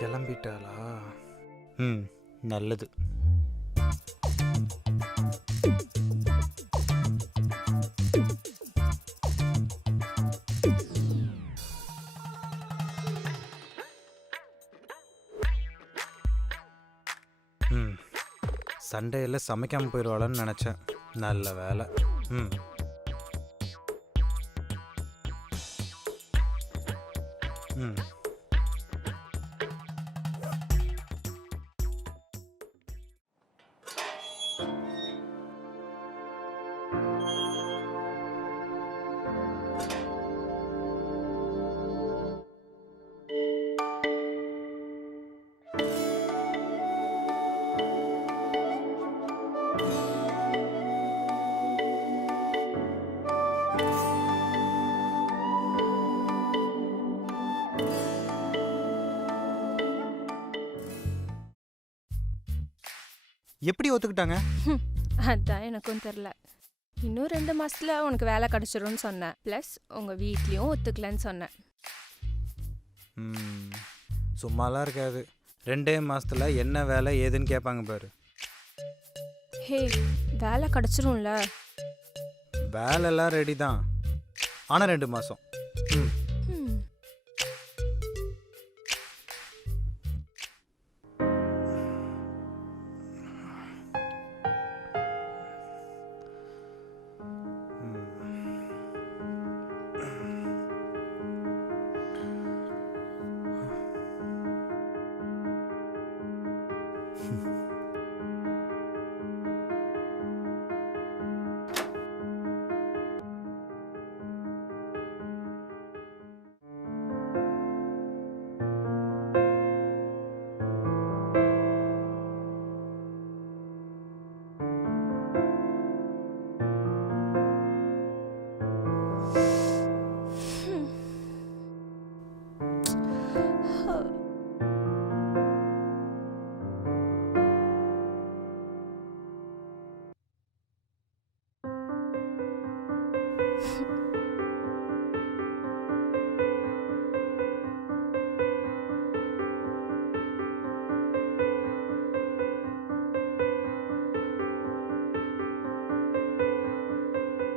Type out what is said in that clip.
கிளம்பிட்டாளா? ம் நல்லது. ம் சண்டேயில் சமைக்காமல் போயிடுவாளான்னு நினச்சேன். நல்ல வேலை. ம். ம். எப்படி ஒத்துக்கிட்டாங்க? அதான் எனக்கும் தெரில. இன்னும் ரெண்டு மாசத்துல உனக்கு வேலை கிடைச்சிரும்னு சொன்னேன். ப்ளஸ் உங்க வீட்லயும் ஒத்துக்கலன்னு சொன்னேன். ம், சும்மாலாம் இருக்காது. ரெண்டே மாசத்துல என்ன வேலை ஏதுன்னு கேட்பாங்க பாரு. ஹே வேலை கிடைச்சிரும்ல? வேலைலாம் ரெடி தான். ஆனால் ரெண்டு மாதம் 哼